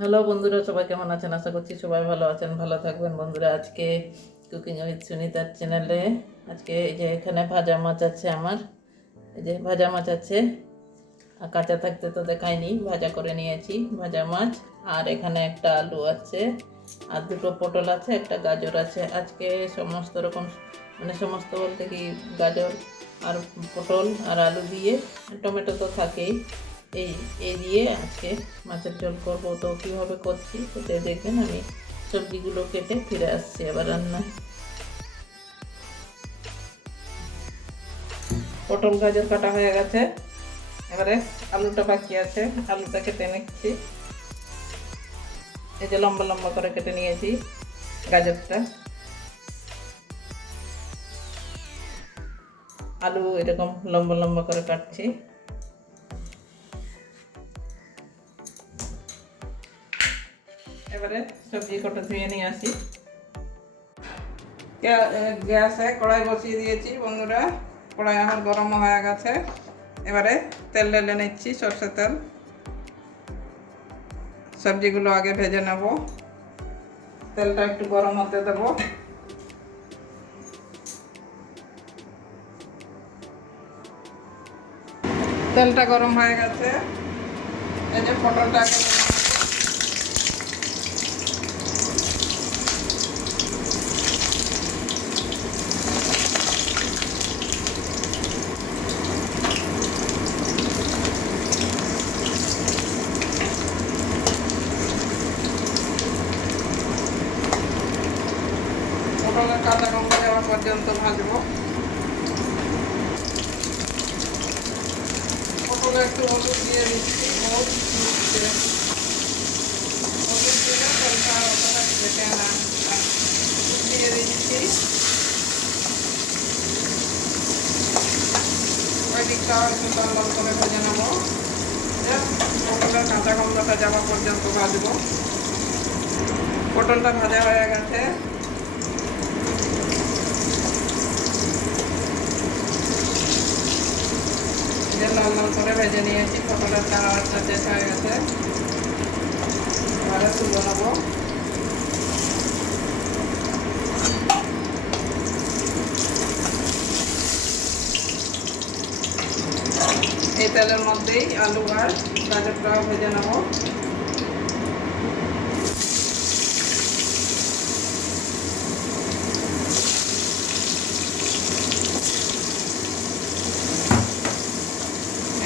Hello বন্ধুরা, সবাই কেমন আছেন? আশা করছি সবাই ভালো আছেন, ভালো থাকবেন। বন্ধুরা, আজকে কুকিং উইথ সুনিতার চ্যানেলে আজকে এই যে এখানে ভাজা মাছ আছে আমার। এই যে ভাজা মাছ আছে। আর কাঁচা থাকতে তো দেখাইনি, ভাজা করে নিয়েছি ভাজা মাছ। আর এখানে একটা আলু আছে, আর দুটো পটল আছে, একটা গাজর আছে। আজকে সমস্ত রকম মানে সমস্ত বলতে কি গাজর আর পটল আর আলু দিয়ে টমেটো তো থাকেই। এই এ দিয়ে আজকে মাছের ঝোল করব। তো কীভাবে করছি? সেটাই দেখবেন আমি সবজিগুলো কেটে ফিরে আসছি আবার রান্নায়। পটল গাজর কাটা হয়ে গেছে। এবারে আলুটা বাকি আছে। আলুটা কেটে নিচ্ছি। এই যে লম্বা লম্বা করে কেটে নিয়েছি গাজরটা। আলু এরকম লম্বা লম্বা করে কাটছি। সবজি কটা ধুয়ে নিয়ে আসি। গ্যাসে কড়াই বসিয়ে দিয়েছি, বন্ধুরা। কড়াই আমার গরম হয়ে গেছে। এবারে তেল ঢেলে নিচ্ছি সর্ষের তেল। সবজিগুলো আগে ভেজে নেব। তেলটা একটু গরম হতে দেবো। তেলটা গরম হয়ে গেছে। এই যে পটলটা পটলের কাঁচা গন্ধ যাওয়া পর্যন্ত ভাজবো পটলে একটু হলুদ দিয়ে দিচ্ছি হলুদ দিলে অতটা যেতে না। হলুদ দিয়ে দিচ্ছি। দিকটাও একটু লাল লাল করে কাঁচা গন্ধটা যাওয়া পর্যন্ত ভাজবো পটলটা ভাজা হয়ে গেছে যে লাল করে ভেজে নিয়েছি, পটলের কালারটা শেষ হয়ে গেছে। এবারে তুলে নেব। এই তেলের মধ্যেই আলু আর গাজরটাও ভেজে নেব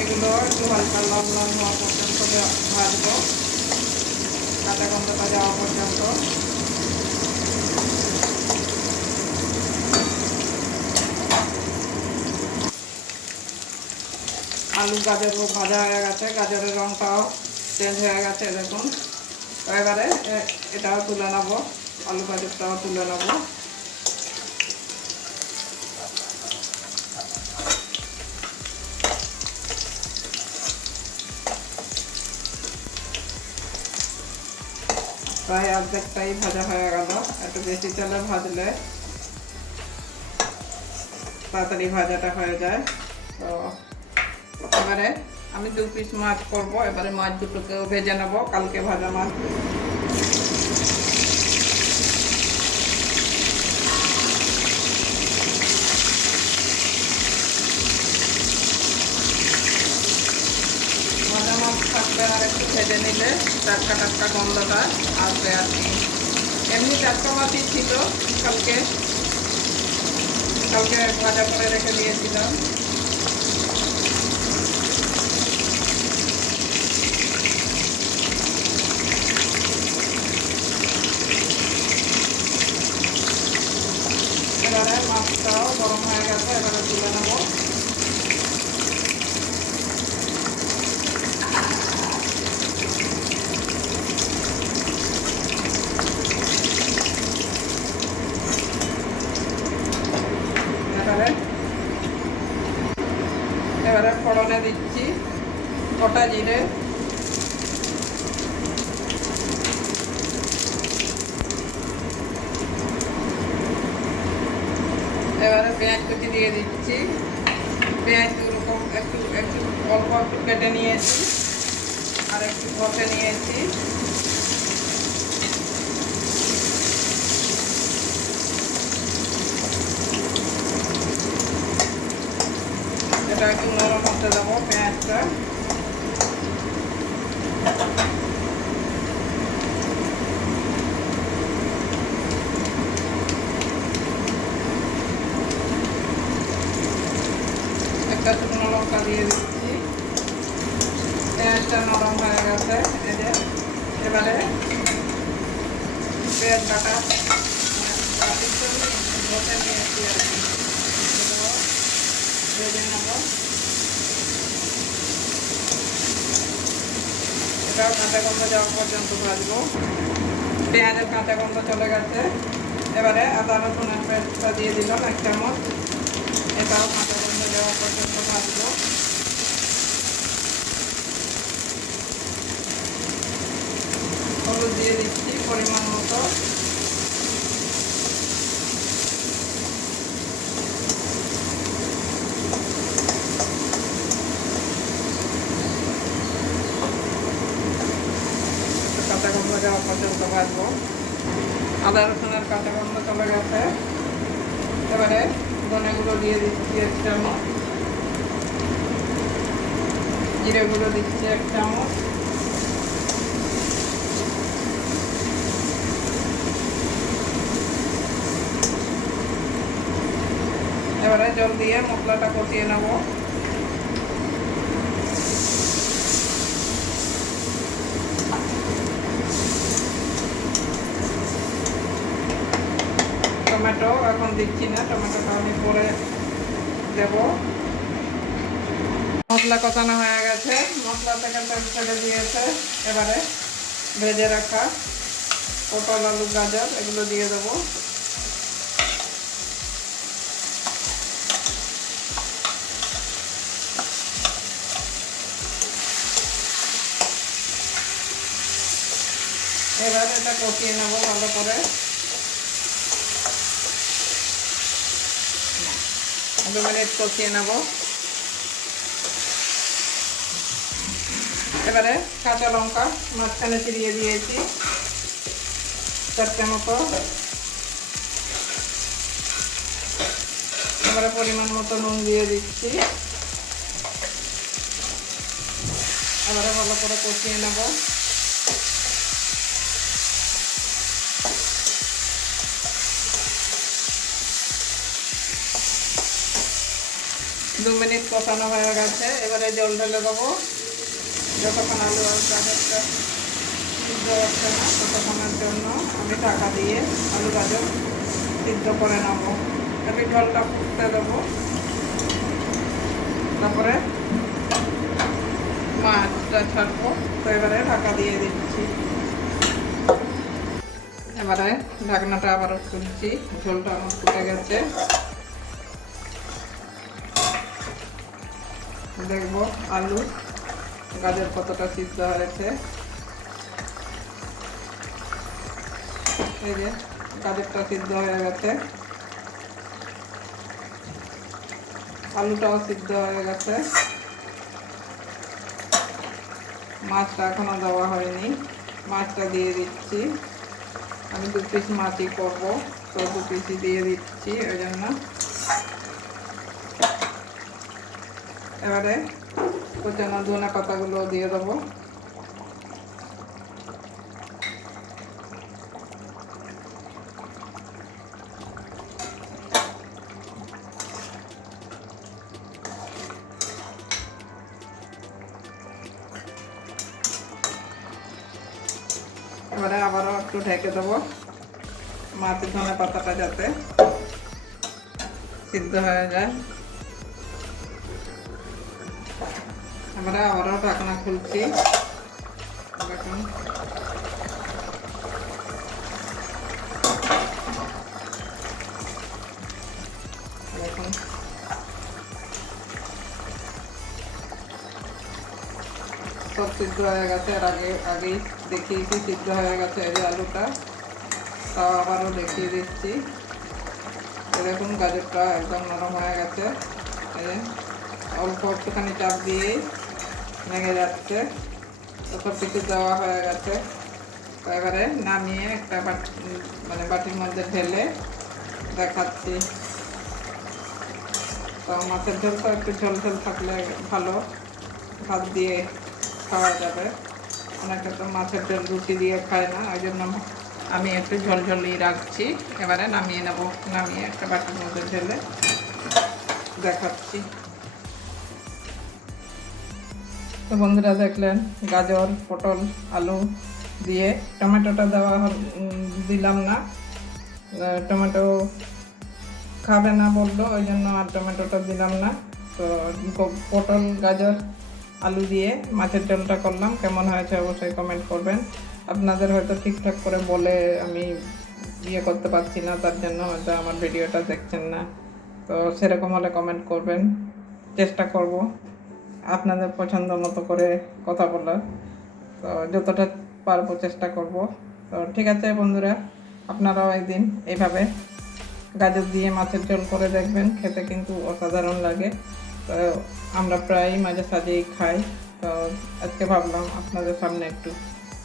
এগুলো একটু হালকা লাল লাল হওয়া পর্যন্ত ভাজবো। কাঁচা গন্ধটা যাওয়া পর্যন্ত। আলু গাজর ভাজা হয়ে গেছে, গাজরের রঙটাও চেঞ্জ হয়ে গেছে, দেখুন। এবারে এটাও তুলে নেব, আলু গাজরটাও তুলে নেব। প্রায় অর্ধেকটাই ভাজা হয়ে গেল। একটু বেশি তেলে ভাজলে তাড়াতাড়ি ভাজাটা হয়ে যায়। তো এবারে আমি দু পিস মাছ করব। এবারে মাছ দুটোকেও ভেজে নেব। কালকে ভাজা মাছ ভাজা মাছ থাকলে আর নিলে টাটকা টাটকা গন্ধটা আসবে আর কি। এমনি টাটকা মাছই ছিল, কালকে কালকে ভাজা করে রেখে দিয়েছিলাম। মাছটাও গরম হয়ে গেছে, এবারে তুলে নেব। দিয়ে দিচ্ছি। পেঁয়াজ ওরকম একটু একটু অল্প একটু কেটে নিয়েছি। আর একটু ঘটে নিয়েছি। এটা একটু নরম হতে দেবো পেঁয়াজটা। পেঁয়াজটা নরম হয়ে গেছে এবারে পেঁয়াজ কাটা বসে নিয়েছি আর কি। ভেজে নেব। এটাও কাঁচা গন্ধ যাওয়া পেঁয়াজের কাঁচা গন্ধ চলে গেছে। এবারে আদা রসুনের পেস্টটা দিয়ে দিলাম এক চামচ। এটাও কাঁচা গন্ধ যাওয়া পর্যন্ত ভাজবো। দিয়ে দিচ্ছি পরিমাণ মতো কাঁচা গন্ধ যাওয়া পর্যন্ত ভাজবো আদা রসুনের কাঁচা গন্ধ চলে গেছে এবারে ধনেগুলো দিয়ে দিচ্ছি এক চামচ জিরে গুঁড়ো দিচ্ছি এক চামচ। এবারে জল দিয়ে মশলাটা কষিয়ে নেব টমেটো এখন দিচ্ছি না টমেটোটা আমি পরে দেব মশলা কষানো হয়ে গেছে মশলা থেকে তেল ছেড়ে দিয়েছে এবারে ভেজে রাখা পটল আলু গাজর এগুলো দিয়ে দেবো এবার এটা কষিয়ে নেব ভালো করে। দু মিনিট কষিয়ে নেব। এবারে কাঁচা লঙ্কা মাঝখানে চিরিয়ে দিয়েছি, চারটে মতো। এবারে পরিমাণ মতো নুন দিয়ে দিচ্ছি। এবারে ভালো করে কষিয়ে নেব। দু মিনিট কষানো হয়ে গেছে। এবারে জল ঢেলে দেবো। যতক্ষণ আলু সিদ্ধ হচ্ছে না ততক্ষণের জন্য আমি টাকা দিয়ে আলু, গাজর সিদ্ধ করে নেব। আমি জলটা ফুটতে দেবো। তারপরে মাছটা ছাড়বো। তো এবারে ঢাকা দিয়ে দিচ্ছি। এবারে ঢাকনাটা আবারও খুলছি। ঝোলটা আমার ফুটে গেছে। দেখব আলু, গাজর কতটা সিদ্ধ হয়েছে। এই যে গাজরটা সিদ্ধ হয়ে গেছে। আলুটাও সিদ্ধ হয়ে গেছে। মাছটা এখনও দেওয়া হয়নি। মাছটা দিয়ে দিচ্ছি। আমি দু পিস মাছই করব, তো দু পিসই দিয়ে দিচ্ছি ওই জন্য এবারে কোচানো ধনে পাতাগুলো দিয়ে দেবো। এবারে আবারও একটু ঢেকে দেবো মাছের ধনে পাতাটা যাতে সিদ্ধ হয়ে যায়। আমরা আবারও ঢাকনা খুলছি। দেখুন। দেখুন। সব সিদ্ধ হয়ে গেছে। আর আগে, আগেই দেখিয়েছি, সিদ্ধ হয়ে গেছে এই যে আলুটা। তাও আবারও দেখিয়ে দিচ্ছি। দেখুন, গাজরটা একদম নরম হয়ে গেছে। অল্প একটুখানি চাপ দিয়েই ভেঙে যাচ্ছে সব কিছু দেওয়া হয়ে গেছে। এবারে নামিয়ে একটা বাটি মানে বাটির মধ্যে ঢেলে দেখাচ্ছি। তো মাছের ঝোল তো একটু ঝোল ঝোল থাকলে ভালো। ভাত দিয়ে খাওয়া যাবে। অনেকে তো মাছের ঝোল রুটি দিয়ে খায় না, ওই জন্য আমি একটু ঝোল ঝোলই রাখছি। এবারে নামিয়ে নেব। নামিয়ে একটা বাটির মধ্যে ঢেলে দেখাচ্ছি। তো বন্ধুরা দেখলেন, গাজর, পটল, আলু দিয়ে টমেটোটা দেওয়া দিলাম না। টমেটো খাবে না বলল, ওই জন্য আর টমেটোটা দিলাম না। তো পটল, গাজর, আলু দিয়ে মাছের ঝোলটা করলাম। কেমন হয়েছে অবশ্যই কমেন্ট করবেন। আপনাদের হয়তো ঠিকঠাক করে বলে আমি ইয়ে করতে পারছি না, তার জন্য হয়তো আমার ভিডিওটা দেখছেন না। তো সেরকম হলে কমেন্ট করবেন। চেষ্টা করব। আপনাদের পছন্দ মতো করে কথা বলার তো যতটা পারব চেষ্টা করব। তো ঠিক আছে বন্ধুরা, আপনারাও একদিন এইভাবে গাজর দিয়ে মাছের ঝোল করে দেখবেন, খেতে কিন্তু অসাধারণ লাগে। তো আমরা প্রায়ই মাঝে সাঝেই খাই। তো আজকে ভাবলাম আপনাদের সামনে একটু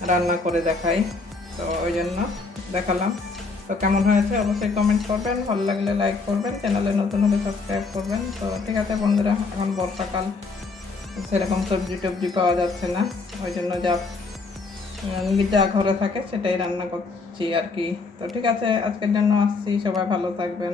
রান্না করে দেখাই। তো ওই জন্য দেখালাম। তো কেমন হয়েছে অবশ্যই কমেন্ট করবেন। ভালো লাগলে লাইক করবেন। চ্যানেলে নতুন হলে সাবস্ক্রাইব করবেন। তো ঠিক আছে বন্ধুরা, এখন বর্ষাকাল। সেরকম সবজি টবজি পাওয়া যাচ্ছে না। ওই জন্য যা যা ঘরে থাকে সেটাই রান্না করছি আর কি। তো ঠিক আছে, আজকের জন্য আসছি, সবাই ভালো থাকবেন।